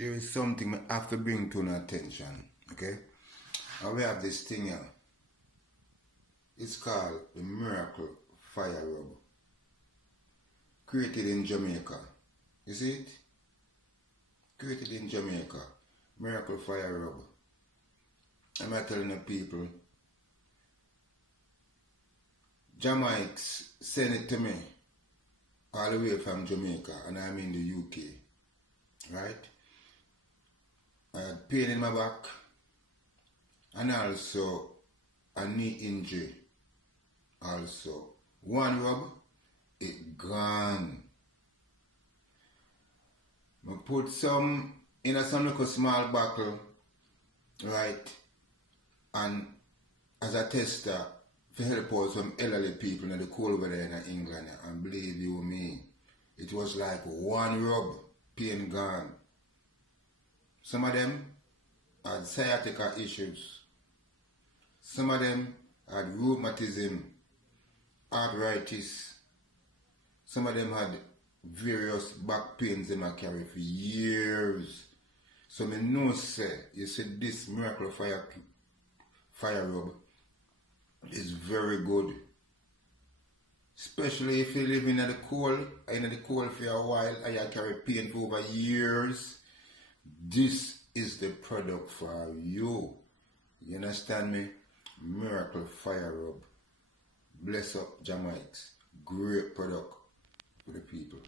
there is something I have to bring to an attention, okay? And we have this thing here. It's called the Miracle Fire Rub. Created in Jamaica. You see it? Created in Jamaica. Miracle Fire Rub. I'm telling the people, Jamaics send it to me all the way from Jamaica, and I'm in the UK, right? I had pain in my back and also a knee injury. Also, one rub, it gone. I put some in a some little small bottle, right? And as a tester, to help out some elderly people in the cold weather in England, and believe you me, it was like one rub, pain gone. Some of them had sciatica issues. Some of them had rheumatism, arthritis. Some of them had various back pains they might carry for years. So me know say, you see this Miracle Fire Rub is very good. Especially if you live in the cold for a while and you carry pain for over years. This is the product for you. You understand me? Miracle Fire Rub. Bless up Jamaics. Great product for the people.